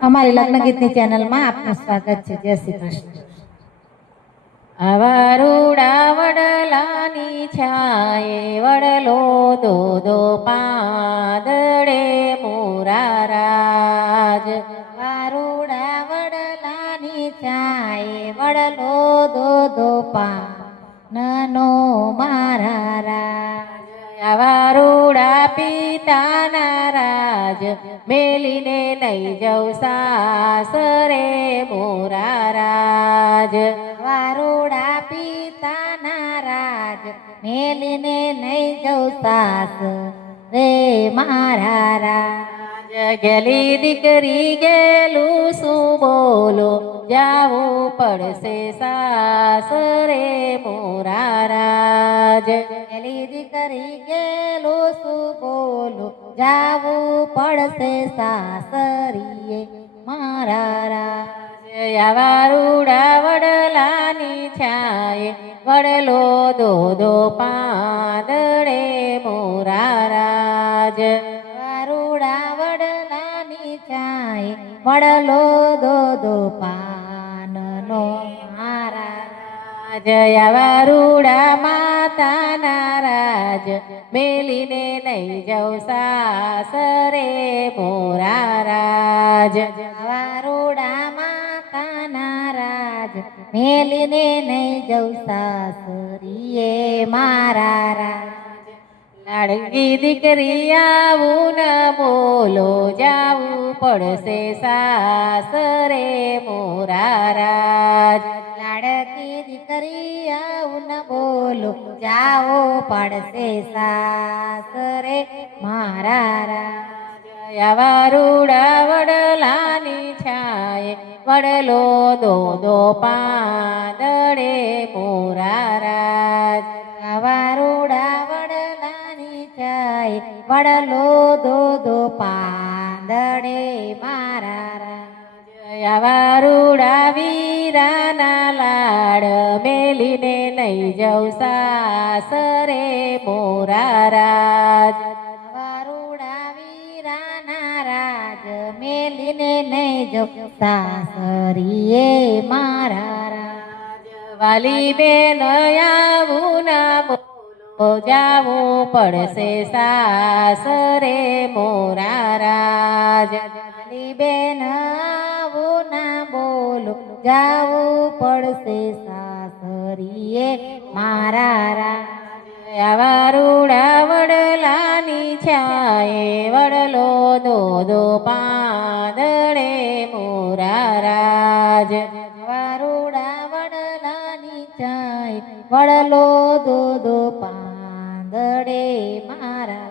અમારી લગ્ન ગીતની ચેનલમાં આપનું સ્વાગત છે। જય શ્રી કૃષ્ણ। આવા રૂડા વડલાની છાયે વડલો દોદો પાંદડે મોરારાજ। વારુડા વડલાની છાયે વડલો દોદો પાનનો મારા રાજ। આવા રૂડા પિતાના રાજ મેલીને લઈ જાઉં સાસરે મોરારાજ। વારુડા પિતાના રાજ મેલીને નહીં જઉં સાસ રે મારા રાજ। ગેલી દીકરી ગેલું શું બોલો જાવું પડશે સાસરે મોરારાજ। ગેલી દીકરી ગેલું શું બોલું જાવું પડશે સાસરીએ મારા રાજ। આવા રૂડા વડલાની છાયે વડલો દોદો પાંદડે મોરારાજ। વારુડા વડલાની છાયે વડલો દોદો પાનનો મારા રાજ। આવા રૂડા માતાના રાજ મેલીને લઈ જાઉં સાસરે મોરારાજ। વારુડા માતાના રાજ મેલીને નહીં જઉં સાસરીએ મારા રાજ। લાડકી દીકરી આવું ન બોલો જાવું પડશે સાસરે મોરારાજ। લાડકી દીકરી આવું ન બોલો જાવો પડશે સાસરે મારા રાજ। આવા રૂડા વડલાની છાયે વડલો દોદો પાંદડે મોરારાજ। વારુડા વડલાની છાયે વડલો દોદો પાંદડે મારા રાજ। આવા રૂડા વીરાના લાડ મેલીને લઈ જાઉં સાસરે મોરારાજ। વારુડા વીરાના રાજ મેલીને નહીં જઉં સાસરીએ મારા રાજ। વાલી બેન આવું ના બોલો જાવું પડશે સાસરે મોરારાજ। વાલી બેન આવું ના બોલો જાવું પડશે સાસરીએ મારા રાજ। આવા રૂડા વડલાની છાયે વડલો દોદો પાંદડે મોરારાજ। વારુડા વડલાની છાયે વડલો દોદો પાંદડે મારા